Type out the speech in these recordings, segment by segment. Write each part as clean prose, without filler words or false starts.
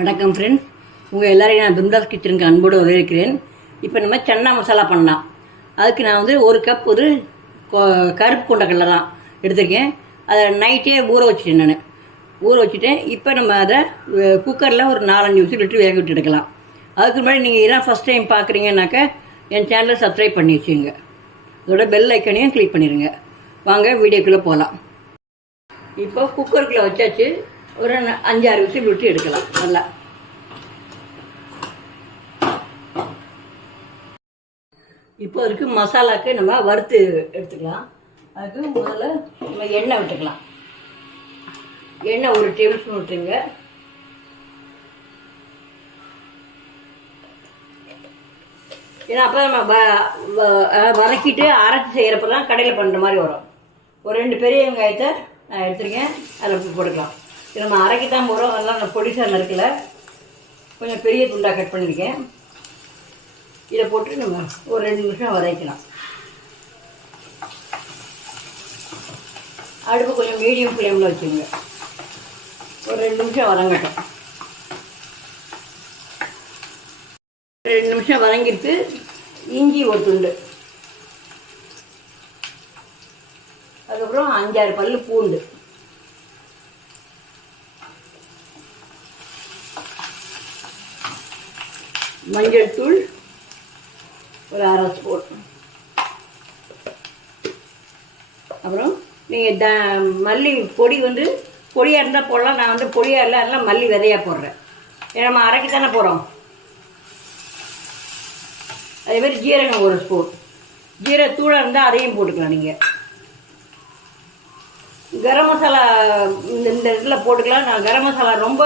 வணக்கம் ஃப்ரெண்ட்ஸ், உங்கள் எல்லாரையும் நான் பிருந்தாஸ் கிச்சனுக்கு அன்போடு வரவேற்கிறேன். இப்போ நம்ம சன்னா மசாலா பண்ணலாம். அதுக்கு நான் ஒரு கப் கருப்பு கொண்டக்கடலை தான் எடுத்திருக்கேன். அதை நைட்டே ஊற வச்சுட்டேன். நான் ஊற வச்சுட்டேன். இப்போ நம்ம அதை குக்கரில் ஒரு 4-5 விசில் விட்டு வேக விட்டு எடுக்கலாம். அதுக்கு முன்னாடி நீங்கள் இதெல்லாம் ஃபஸ்ட் டைம் பார்க்குறீங்கன்னாக்கா என் சேனலை சப்ஸ்கிரைப் பண்ணி வச்சுங்க. அதோட பெல் ஐக்கனையும் கிளிக் பண்ணிடுங்க. வாங்க வீடியோக்குள்ளே போகலாம். இப்போ குக்கருக்குள்ளே வச்சாச்சு. ஒரு 5-6 விசில் விட்டு எடுக்கலாம். நல்லா இப்போ இருக்கு மசாலாவுக்கு நம்ம வறுத்து எடுத்துக்கலாம். அதுக்கு முதல்ல நம்ம எண்ணெய் விட்டுக்கலாம். எண்ணெய் 1 டேபிள் ஸ்பூன் விட்டுருங்க. ஏன்னா அப்போ நம்ம வதக்கிட்டு அரைச்சி செய்கிறப்பெல்லாம் கடையில் பண்ணுற மாதிரி வரும். ஒரு 2 பெரிய வெங்காயத்தை நான் எடுத்துருக்கேன். அதில் போட்டுக்கலாம். நம்ம அரைக்கத்தான் போகிறோம். அதெல்லாம் நான் பொடிசாக நறுக்கல, கொஞ்சம் பெரிய துண்டாக கட் பண்ணியிருக்கேன். இதை போட்டு நம்ம ஒரு 2 நிமிஷம் வதக்கலாம். அடுப்பு கொஞ்சம் மீடியம் ஃப்ளேமில் வச்சுங்க. ஒரு 2 நிமிஷம் வதங்கட்டும். 2 நிமிஷம் வதங்கிட்டு இஞ்சி ஒரு துண்டு, அதுக்கப்புறம் 5-6 பல்லு பூண்டு, மஞ்சள் தூள் ஒரு 1/2 ஸ்பூன், அப்புறம் நீங்கள் மல்லி பொடி பொடியாக இருந்தால் போடலாம். நான் பொடியாக இல்லை, அதெல்லாம் மல்லி விதையாக போடுறேன். ஏன்னா நம்ம அரைக்கத்தானே போகிறோம். அதேமாதிரி ஜீரகம் 1 ஸ்பூன், ஜீரகத்தூளாக இருந்தால் அதையும் போட்டுக்கலாம். நீங்கள் கரம் மசாலா இந்த இதில் போட்டுக்கலாம். நான் கரம் மசாலா ரொம்ப,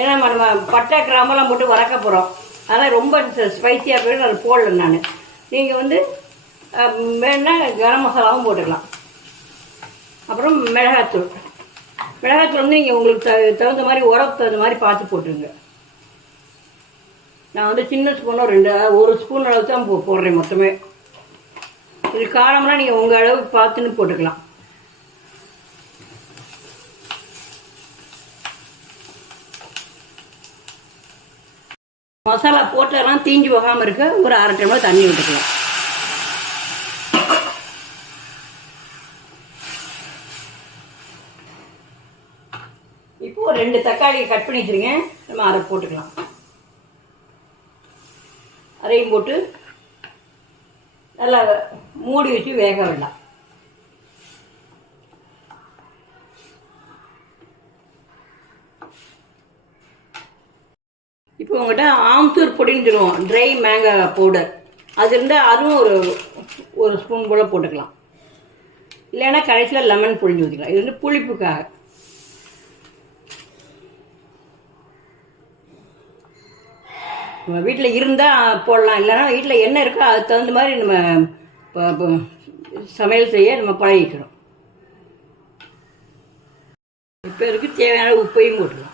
ஏன்னா நம்ம பட்டை கிராம்பெல்லாம் போட்டு வதக்க போகிறோம். அதனால் ரொம்ப ஸ்பைஸியாக போய்ட்டு அதை போடல. நான் நீங்கள் வேணால் கரம் மசாலாவும் போட்டுக்கலாம். அப்புறம் மிளகாத்தூள் நீங்கள் உங்களுக்கு தகுந்த மாதிரி, உரப்பு தகுந்த மாதிரி பார்த்து போட்டுருங்க. நான் சின்ன ஸ்பூனோ 1 ஸ்பூன் அளவுக்கு தான் போடுறேன் மொத்தமே. இது காரம்லாம் நீங்கள் உங்கள் அளவுக்கு பார்த்துன்னு போட்டுக்கலாம். மசாலா போட்டெல்லாம் தீஞ்சு போகாமல் இருக்க ஒரு 1/2 டம்ளர் தண்ணி விட்டுக்கலாம். இப்போ 2 தக்காளி கட் பண்ணி வச்சுருங்க. நம்ம அதை போட்டுக்கலாம். அதையும் போட்டு நல்லா மூடி வச்சு வேக வேண்டாம். இப்போ உங்கள்கிட்ட ஆம்சூர் பொடின்னு சொல்லுவோம், ட்ரை மேங்காய் பவுடர், அது இருந்தால் அதுவும் ஒரு ஸ்பூன் போல் போட்டுக்கலாம். இல்லைன்னா கடைசியில் லெமன் புழிஞ்சு ஊற்றிக்கலாம். இது புளிப்புக்காக. நம்ம வீட்டில் இருந்தால் போடலாம், இல்லைன்னா வீட்டில் என்ன இருக்கோ அதுக்கு தகுந்த மாதிரி நம்ம சமையல் செய்ய நம்ம பழகிக்கிறோம். இப்போ இதுக்கு தேவையான உப்பையும் போட்டுக்கலாம்.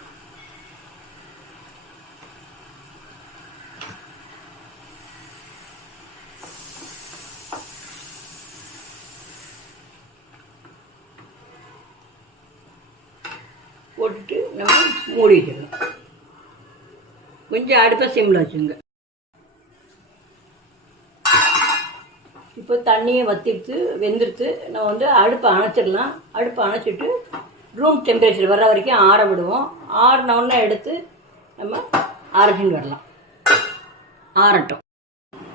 போட்டுட்டு நம்ம மூடி வச்சிடலாம். கொஞ்சம் அடுப்பை சிம்மில் வச்சுங்க. இப்போ தண்ணியை வற்றிட்டு வெந்துடுத்து. நம்ம அடுப்பை அணைச்சிடலாம். அடுப்பை அணைச்சிட்டு ரூம் டெம்பரேச்சர் வர்ற வரைக்கும் ஆற விடுவோம். ஆறினோடனே எடுத்து நம்ம அரைச்சின்னு வரலாம். ஆறட்டும்.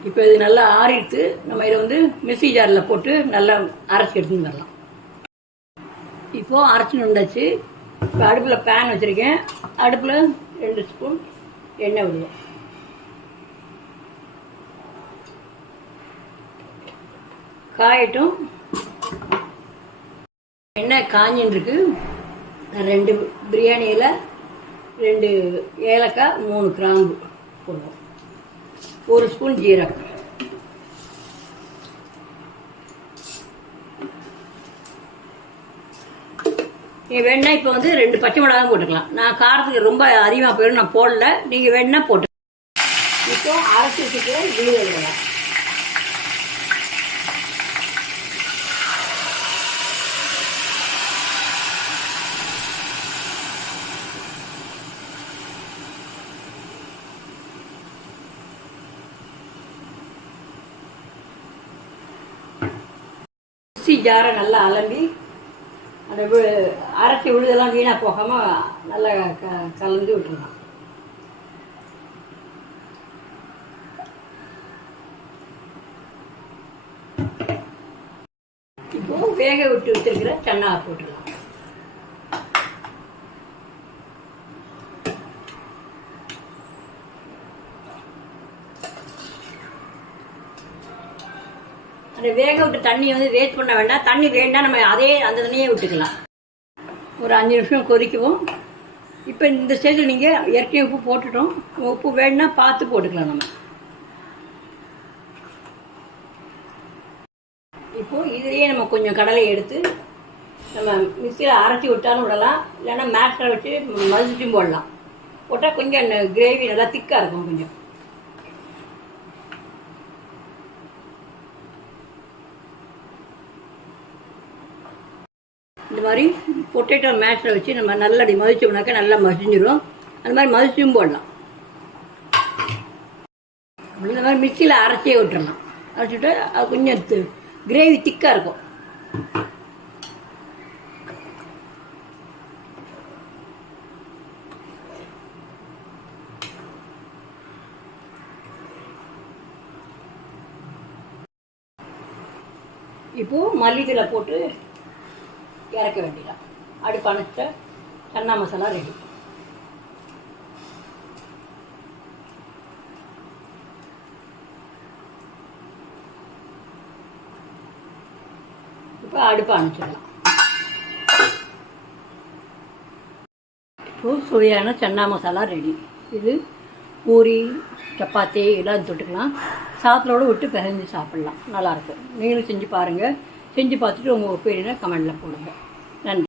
இப்போ இது நல்லா ஆறிட்டு நம்ம இதை மிக்ஸி ஜாரில் போட்டு நல்லா அரைச்சி எடுத்துன்னு வரலாம். இப்போது அரைச்சின்னு வந்தாச்சு. இப்போ அடுப்பில் பேன் வச்சுருக்கேன். அடுப்பில் 2 ஸ்பூன் எண்ணெய் விடுவோம். காயட்டும். எண்ணெய் காஞ்சின்னு இருக்கு. 2 பிரியாணி இலை, 2 ஏலக்காய், 3 கிராம்பு போடுவோம். 1 ஸ்பூன் ஜீரகம். நீங்கள் வேணா இப்போ 2 பச்சை மிளகாவும் போட்டுக்கலாம். நான் காரத்துக்கு ரொம்ப அதிகமாக போயிடும், நான் போடல. நீங்கள் வேணா போட்டு. இப்போ அரைச்சி வச்சுக்கிற விழுதலாம். மிக்ஸி ஜாரை நல்லா அலம்பி அந்த அரைச்சி விழுதெல்லாம் வீணாக போகாமல் நல்லா கலந்து விட்டுருலாம். இப்போது வேக விட்டு வச்சிருக்கிற சன்னாவை போட்டுடலாம். அந்த வேக விட்டு தண்ணி வந்து வேஸ்ட் பண்ண வேண்டாம். தண்ணி வேண்டாம், நம்ம அதே அந்த தண்ணியே விட்டுக்கலாம். ஒரு 5 நிமிஷம் கொதிக்குவோம். இப்போ இந்த ஸ்டேஜில் நீங்கள் இயற்கை உப்பு போட்டுட்டோம். உப்பு வேணுன்னா பார்த்து போட்டுக்கலாம். நம்ம இப்போது இதுலேயே நம்ம கொஞ்சம் கடலை எடுத்து நம்ம மிக்சியில் அரைச்சி விட்டாலும் விடலாம், இல்லைன்னா மேஷரை வச்சு மதிச்சும் போடலாம். போட்டால் கொஞ்சம் கிரேவி நல்லா திக்காக இருக்கும். கொஞ்சம் இந்த மாதிரி பொட்டேட்டோ மேஷரை வச்சு நம்ம நல்லா அப்படி மதிச்சோம்னாக்கா நல்லா மசிஞ்சிடும். அந்த மாதிரி மதிச்சும் போடலாம். இந்த மாதிரி மிக்சியில் அரைச்சே விட்டுறலாம். அரைச்சிட்டு அது கொஞ்சம் கிரேவி திக்காக இருக்கும். இப்போது மல்லித்தூளை போட்டு இறக்க வேண்டியதான். அடுப்பு அணைச்ச சன்னா மசாலா ரெடி. இப்போ அடுப்பு அணைச்சிடலாம். இப்போது சுவையான சன்னா மசாலா ரெடி. இது பூரி, சப்பாத்தி எல்லாம் தொட்டுக்கலாம். சாதத்தோடு விட்டு பிசைஞ்சு சாப்பிட்லாம். நல்லாயிருக்கும். நீங்களும் செஞ்சு பாருங்கள். செஞ்சு பார்த்துட்டு உங்கள் ஒப்பீனியனை கமெண்டில் போடுங்க. நன்றி.